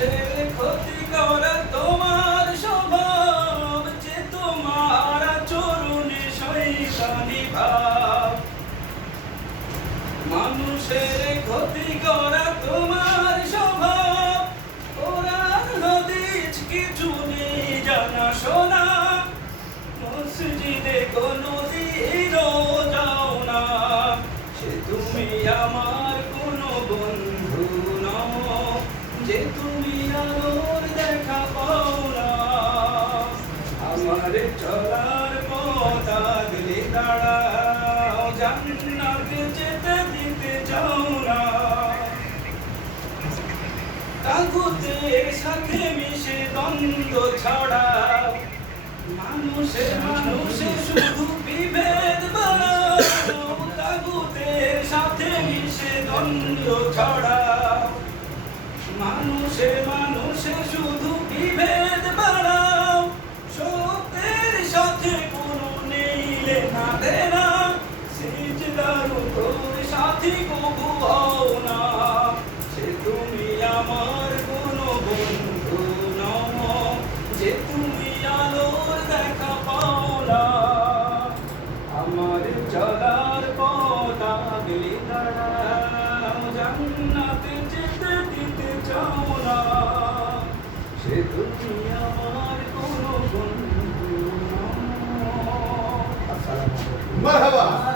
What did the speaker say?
মানুষের ক্ষতি করা তোমার স্বভাব, যে তোমার আচরণে শয়তানি ভাব। মানুষের ক্ষতি করা তোমার স্বভাব, কোরআন হাদিস কিছু নেই জানা শোনা। মসজিদে কোনোদিনও যাও না, সে তুমি আমার কোনো বন্ধু নও, যে তুমি আলোর দেখা পাও না। আমার চলার পথ আগলে দাঁড়াও, জান্নাতে যেতে দিতে চাও না। তাগুতের সাথে মিশে দ্বন্দ্ব ছড়াও, মানুষে মানুষে শুধু বিভেদ বাড়াও। তাগুতের সাথে মিশে দ্বন্দ্ব ছড়াও, মানুষে মানুষে শুধু বিভেদ বাড়াও। সত্যের সাথে কোনো নেইলে না দেনা, সিজদার তোর সাথী কবু হও না। সে তুমি আমার কোনো বন্ধু নও, যে তুমি আলোর দেখা পাও না। আমার চলার পথ আগলে দাঁড়াও, জান্নাতে যেতে দিতে চাও না। সে তুমি আমার কোনো বন্ধু নও। মারহাবা।